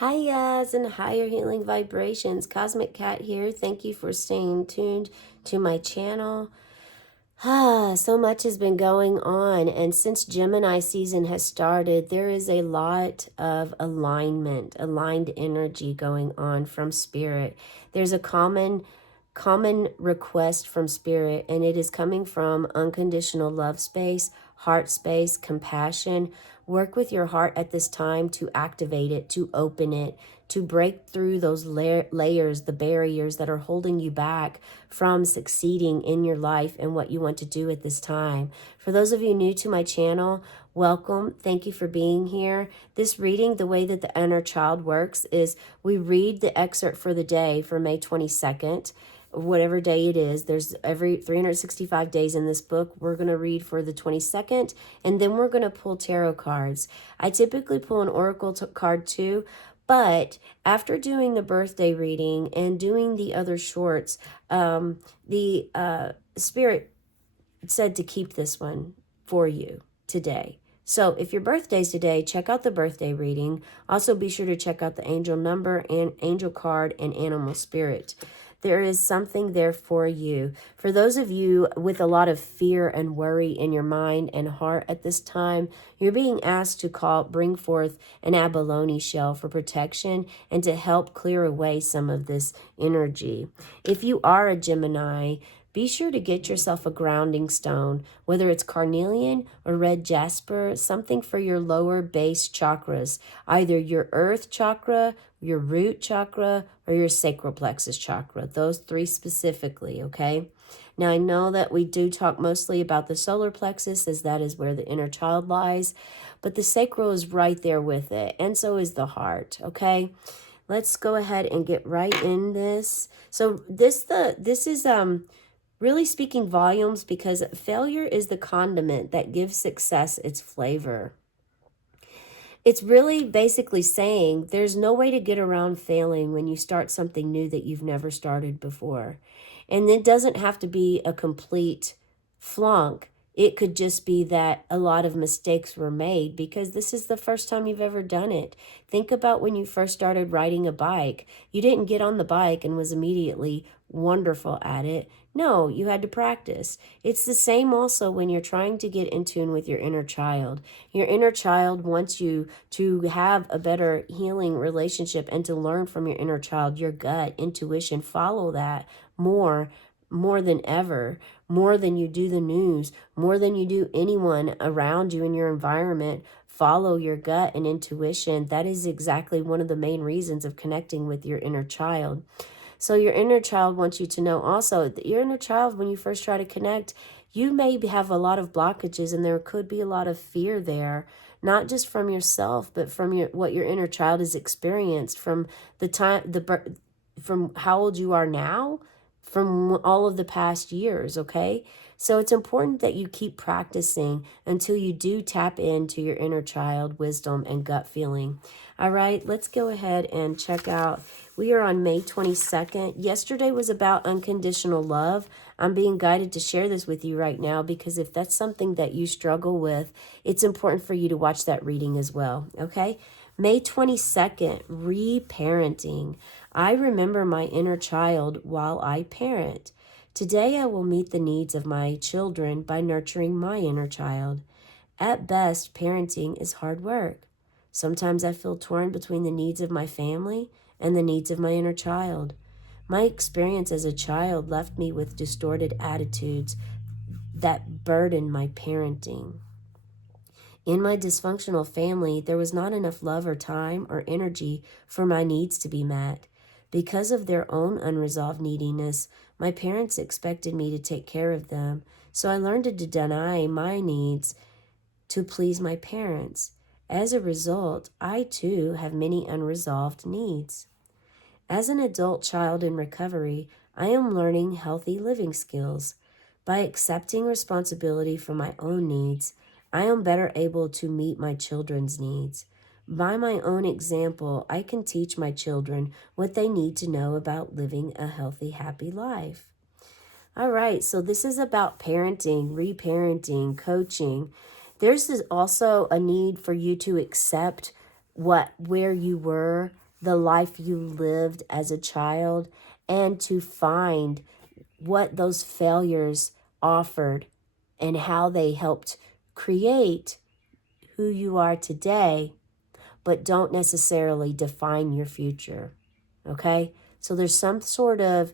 Highas and higher healing vibrations. Cosmic Cat here. Thank you for staying tuned to my channel. So much has been going on, and since Gemini season has started, there is a lot of aligned energy going on from Spirit. There's a common request from Spirit, and it is coming from unconditional love space, heart space, compassion. Work with your heart at this time to activate it, to open it, to break through those layers, the barriers that are holding you back from succeeding in your life and what you want to do at this time. For those of you new to my channel, welcome. Thank you for being here. This reading, the way that the inner child works is we read the excerpt for the day for May 22nd. Whatever day it is, there's every 365 days in this book. We're going to read for the 22nd, and then we're going to pull tarot cards. I typically pull an oracle card too, but after doing the birthday reading and doing the other shorts, the Spirit said to keep this one for you today. So if your birthday's today, check out the birthday reading. Also be sure to check out the angel number and angel card and animal spirit. There is something there for you. For those of you with a lot of fear and worry in your mind and heart at this time, you're being asked to bring forth an abalone shell for protection and to help clear away some of this energy. If you are a Gemini, be sure to get yourself a grounding stone, whether it's carnelian or red jasper, something for your lower base chakras, either your earth chakra, your root chakra, or your sacral plexus chakra, those three specifically, okay? Now, I know that we do talk mostly about the solar plexus, as that is where the inner child lies, but the sacral is right there with it, and so is the heart, okay? Let's go ahead and get right in this. So this is really speaking volumes, because failure is the condiment that gives success its flavor. It's really basically saying there's no way to get around failing when you start something new that you've never started before. And it doesn't have to be a complete flunk. It could just be that a lot of mistakes were made because this is the first time you've ever done it. Think about when you first started riding a bike. You didn't get on the bike and was immediately wonderful at it. No, you had to practice. It's the same also when you're trying to get in tune with your inner child. Your inner child wants you to have a better healing relationship and to learn from your inner child, your gut, intuition. Follow that more than ever, more than you do the news, more than you do anyone around you in your environment. Follow your gut and intuition. That is exactly one of the main reasons of connecting with your inner child. So your inner child wants you to know also that your inner child, when you first try to connect, you may have a lot of blockages and there could be a lot of fear there, not just from yourself, but from what your inner child has experienced from from how old you are now, from all of the past years, okay? So it's important that you keep practicing until you do tap into your inner child wisdom and gut feeling. All right, let's go ahead and check out. We are on May 22nd. Yesterday was about unconditional love. I'm being guided to share this with you right now because if that's something that you struggle with, it's important for you to watch that reading as well, okay? May 22nd, reparenting. I remember my inner child while I parent. Today I will meet the needs of my children by nurturing my inner child. At best, parenting is hard work. Sometimes I feel torn between the needs of my family and the needs of my inner child. My experience as a child left me with distorted attitudes that burden my parenting. In my dysfunctional family, there was not enough love or time or energy for my needs to be met. Because of their own unresolved neediness, my parents expected me to take care of them, so I learned to deny my needs to please my parents. As a result, I too have many unresolved needs. As an adult child in recovery, I am learning healthy living skills. By accepting responsibility for my own needs, I am better able to meet my children's needs. By my own example, I can teach my children what they need to know about living a healthy, happy life. All right, so this is about parenting, reparenting, coaching. There's also a need for you to accept where you were the life you lived as a child and to find what those failures offered and how they helped create who you are today, but don't necessarily define your future. Okay? So there's some sort of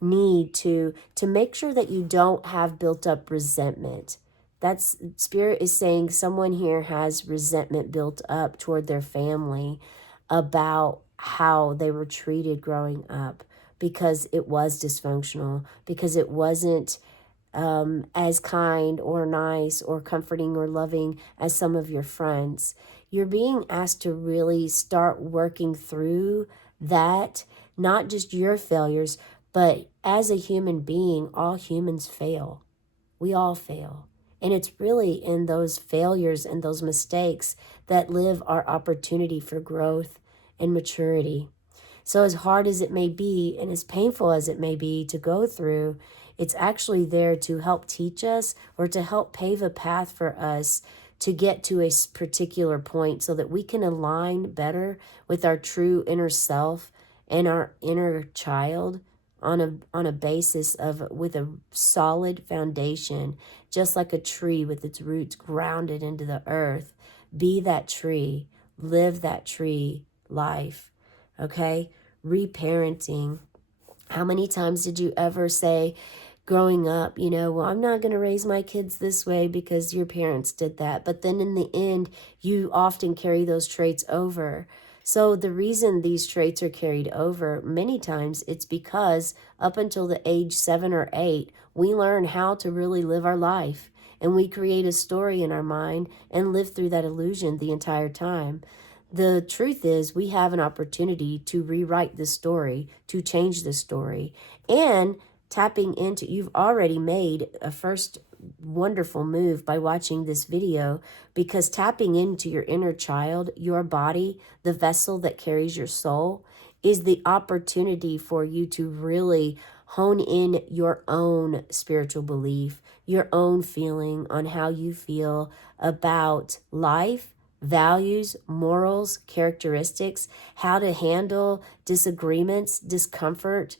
need to make sure that you don't have built up resentment. That's Spirit is saying someone here has resentment built up toward their family about how they were treated growing up because it was dysfunctional, because it wasn't as kind or nice or comforting or loving as some of your friends. You're being asked to really start working through that, not just your failures, but as a human being, all humans fail. We all fail. And it's really in those failures and those mistakes that live our opportunity for growth and maturity. So, as hard as it may be and as painful as it may be to go through, it's actually there to help teach us or to help pave a path for us to get to a particular point so that we can align better with our true inner self and our inner child on a basis of with a solid foundation, just like a tree with its roots grounded into the earth. Be that tree, live that tree life. Okay? Reparenting. How many times did you ever say growing up, well, I'm not going to raise my kids this way because your parents did that. But then in the end, you often carry those traits over. So the reason these traits are carried over many times, it's because up until the age 7 or 8, we learn how to really live our life. And we create a story in our mind and live through that illusion the entire time. The truth is, we have an opportunity to rewrite the story, to change the story, and tapping into, you've already made a first wonderful move by watching this video, because tapping into your inner child, your body, the vessel that carries your soul, is the opportunity for you to really hone in your own spiritual belief, your own feeling on how you feel about life, values, morals, characteristics, how to handle disagreements, discomfort,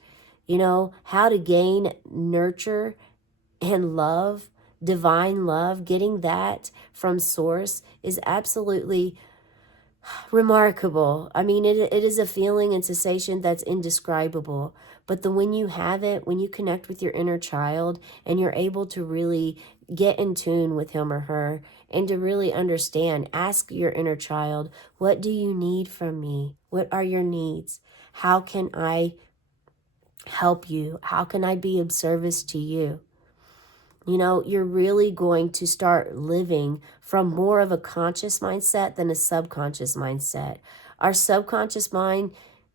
how to gain nurture and love, divine love. Getting that from source is absolutely remarkable. I mean, it is a feeling and sensation that's indescribable. But when you have it, when you connect with your inner child and you're able to really get in tune with him or her and to really understand, ask your inner child, what do you need from me? What are your needs? How can I help you? How can I be of service to you? You're really going to start living from more of a conscious mindset than a subconscious mindset. Our subconscious mind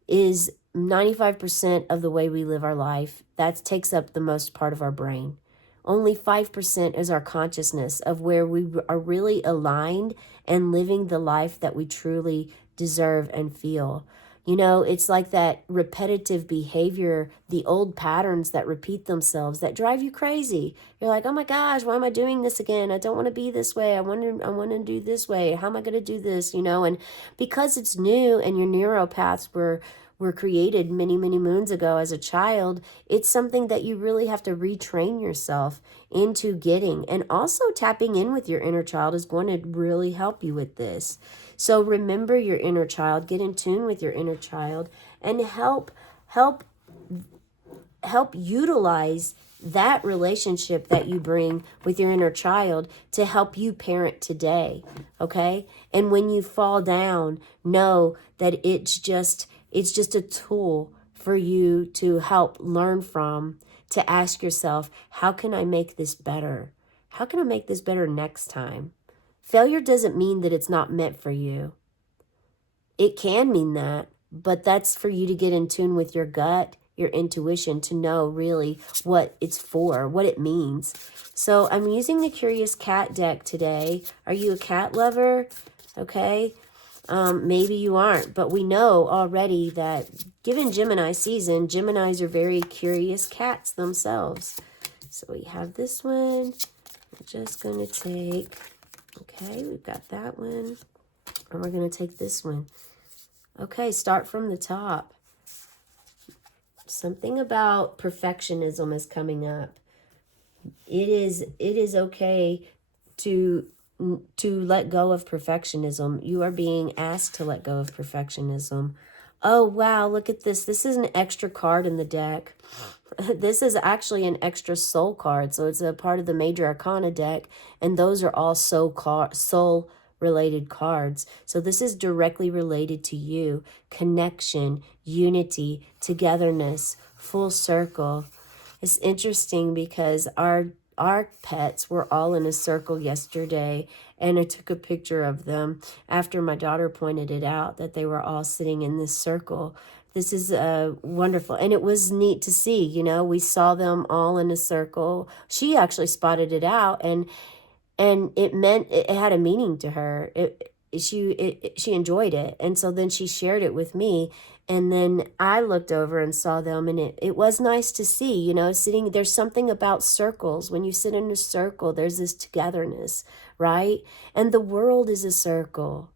is 95% of the way we live our life. That takes up the most part of our brain. Only 5% is our consciousness of where we are really aligned and living the life that we truly deserve and feel. It's like that repetitive behavior, the old patterns that repeat themselves that drive you crazy. You're like, oh my gosh, why am I doing this again? I don't want to be this way. I want to do this way. How am I going to do this? And because it's new and your neural paths were created many, many moons ago as a child, it's something that you really have to retrain yourself into getting. And also tapping in with your inner child is going to really help you with this. So remember your inner child, get in tune with your inner child, and help utilize that relationship that you bring with your inner child to help you parent today, okay? And when you fall down, know that it's just a tool for you to help learn from, to ask yourself, how can I make this better? How can I make this better next time? Failure doesn't mean that it's not meant for you. It can mean that, but that's for you to get in tune with your gut, your intuition, to know really what it's for, what it means. So I'm using the Curious Cat deck today. Are you a cat lover? Okay. Maybe you aren't, but we know already that given Gemini season, Geminis are very curious cats themselves. So we have this one. I'm just going to take, okay, we've got that one. And we're going to take this one. Okay, start from the top. Something about perfectionism is coming up. It is okay to let go of perfectionism. You are being asked to let go of perfectionism. Oh wow, look at this. This is an extra card in the deck. This is actually an extra soul card. So it's a part of the major arcana deck, and those are all soul related cards. So this is directly related to you. Connection, unity, togetherness, full circle. It's interesting because our pets were all in a circle yesterday, and I took a picture of them after my daughter pointed it out that they were all sitting in this circle. This is wonderful, and it was neat to see. We saw them all in a circle. She actually spotted it out, and it meant it had a meaning to her. She enjoyed it, and so then she shared it with me, and then I looked over and saw them, and it was nice to see. Sitting there's something about circles. When you sit in a circle, there's this togetherness, right? And the world is a circle.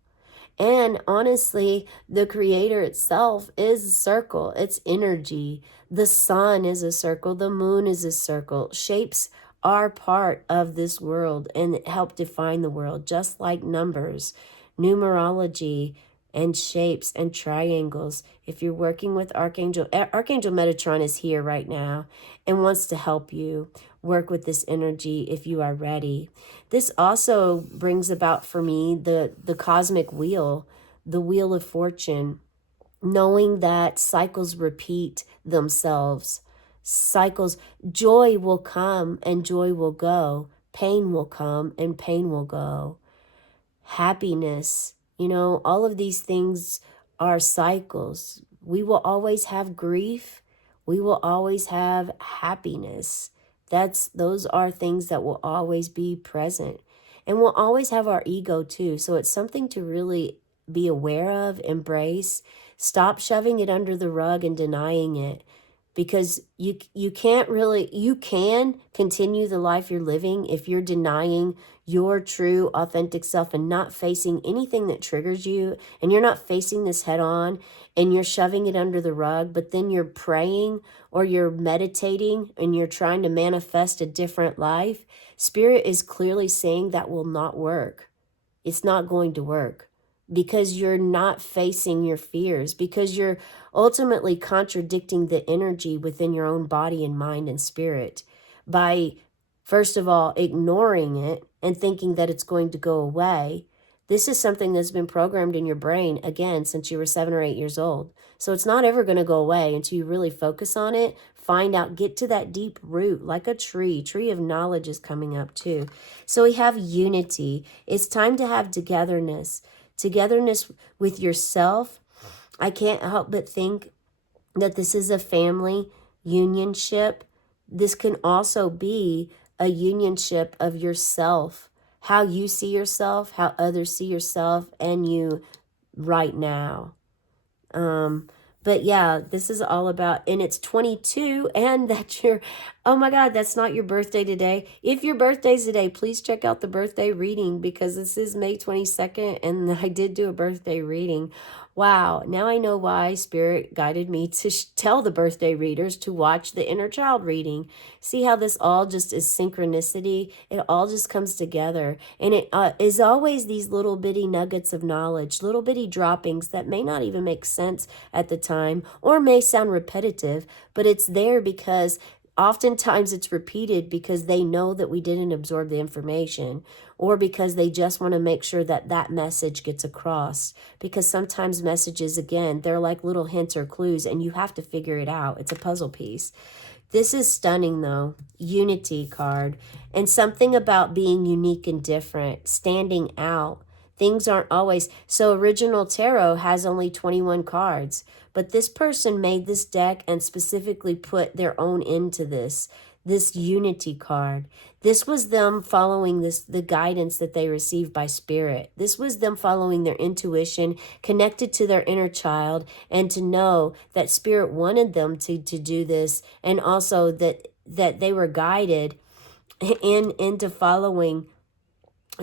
And honestly, the creator itself is a circle. It's energy. The sun is a circle. The moon is a circle. Shapes are part of this world and help define the world, just like numbers, numerology, and shapes and triangles. If you're working with Archangel Metatron is here right now and wants to help you work with this energy if you are ready. This also brings about for me the cosmic wheel, the wheel of fortune, knowing that cycles repeat themselves. Cycles, joy will come and joy will go. Pain will come and pain will go. Happiness, all of these things are cycles. We will always have grief. We will always have happiness. Those are things that will always be present. And we'll always have our ego too. So it's something to really be aware of, embrace. Stop shoving it under the rug and denying it. Because you can continue the life you're living if you're denying your true authentic self and not facing anything that triggers you, and you're not facing this head on, and you're shoving it under the rug, but then you're praying or you're meditating and you're trying to manifest a different life. Spirit is clearly saying that will not work. It's not going to work because you're not facing your fears, because you're ultimately contradicting the energy within your own body and mind and spirit by, first of all, ignoring it and thinking that it's going to go away. This is something that's been programmed in your brain, again, since you were 7 or 8 years old. So it's not ever going to go away until you really focus on it, find out, get to that deep root, like a tree. Tree of knowledge is coming up too. So we have unity. It's time to have togetherness. Togetherness with yourself. I can't help but think that this is a family unionship. This can also be a unionship of yourself, how you see yourself, how others see yourself and you right now. But yeah, this is all about, and it's 22, and that you're, oh my God, that's not your birthday today. If your birthday's today, please check out the birthday reading, because this is May 22nd, and I did do a birthday reading. Wow, now I know why Spirit guided me to tell the birthday readers to watch the inner child reading. See how this all just is synchronicity? It all just comes together. And it is always these little bitty nuggets of knowledge, little bitty droppings that may not even make sense at the time or may sound repetitive, but it's there because oftentimes it's repeated because they know that we didn't absorb the information, or because they just want to make sure that that message gets across. Because sometimes messages, again, they're like little hints or clues, and you have to figure it out. It's a puzzle piece. This is stunning, though. Unity card. And something about being unique and different, standing out. Things aren't always... So Original Tarot has only 21 cards. But this person made this deck and specifically put their own into this unity card. This was them following the guidance that they received by Spirit. This was them following their intuition, connected to their inner child, and to know that Spirit wanted them to do this, and also that they were guided into following.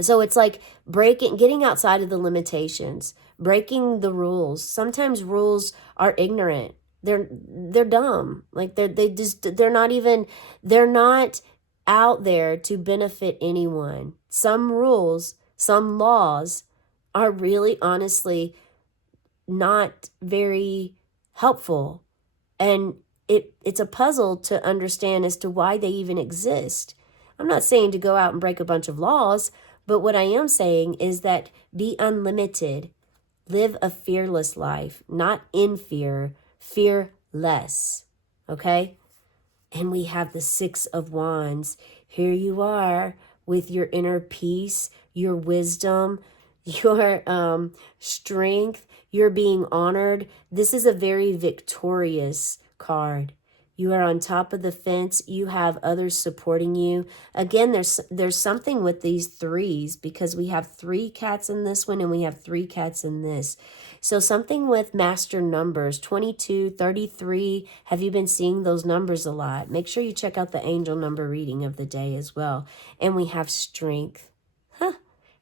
So it's like getting outside of the limitations, breaking the rules. Sometimes rules are ignorant. They're dumb. Like they're not out there to benefit anyone. Some rules, some laws are really honestly not very helpful. And it's a puzzle to understand as to why they even exist. I'm not saying to go out and break a bunch of laws, but what I am saying is that be unlimited. Live a fearless life, not in fear, fearless. Okay? And we have the Six of Wands. Here you are with your inner peace, your wisdom, your strength. You're being honored. This is a very victorious card. You are on top of the fence. You have others supporting you. Again, there's something with these threes because we have 3 cats in this one and we have 3 cats in this. So something with master numbers, 22, 33. Have you been seeing those numbers a lot? Make sure you check out the angel number reading of the day as well. And we have strength.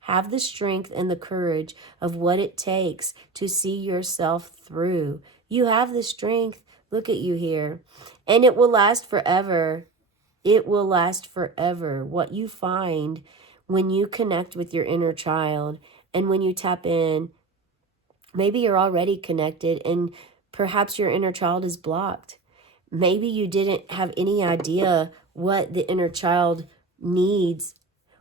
Have the strength and the courage of what it takes to see yourself through. You have the strength. Look at you here. And it will last forever. It will last forever. What you find when you connect with your inner child and when you tap in, maybe you're already connected and perhaps your inner child is blocked. Maybe you didn't have any idea what the inner child needs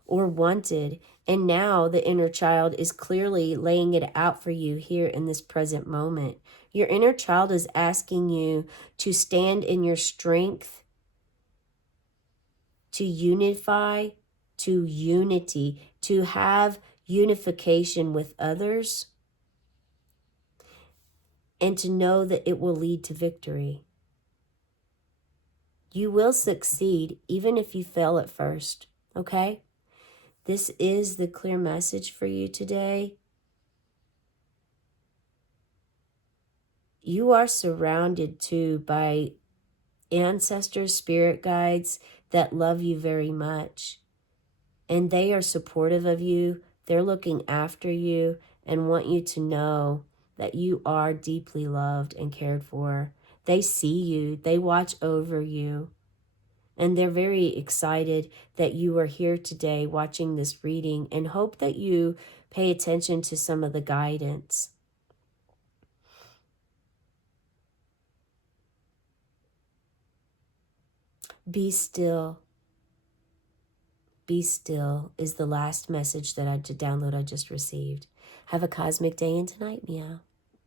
or wanted. And now the inner child is clearly laying it out for you here in this present moment. Your inner child is asking you to stand in your strength, to unify, to unity, to have unification with others, and to know that it will lead to victory. You will succeed even if you fail at first, okay? This is the clear message for you today. You are surrounded too by ancestors, spirit guides that love you very much. And they are supportive of you. They're looking after you and want you to know that you are deeply loved and cared for. They see you. They watch over you. And they're very excited that you are here today watching this reading and hope that you pay attention to some of the guidance. Be still. Be still is the last message that download I just received. Have a cosmic day and tonight, meow.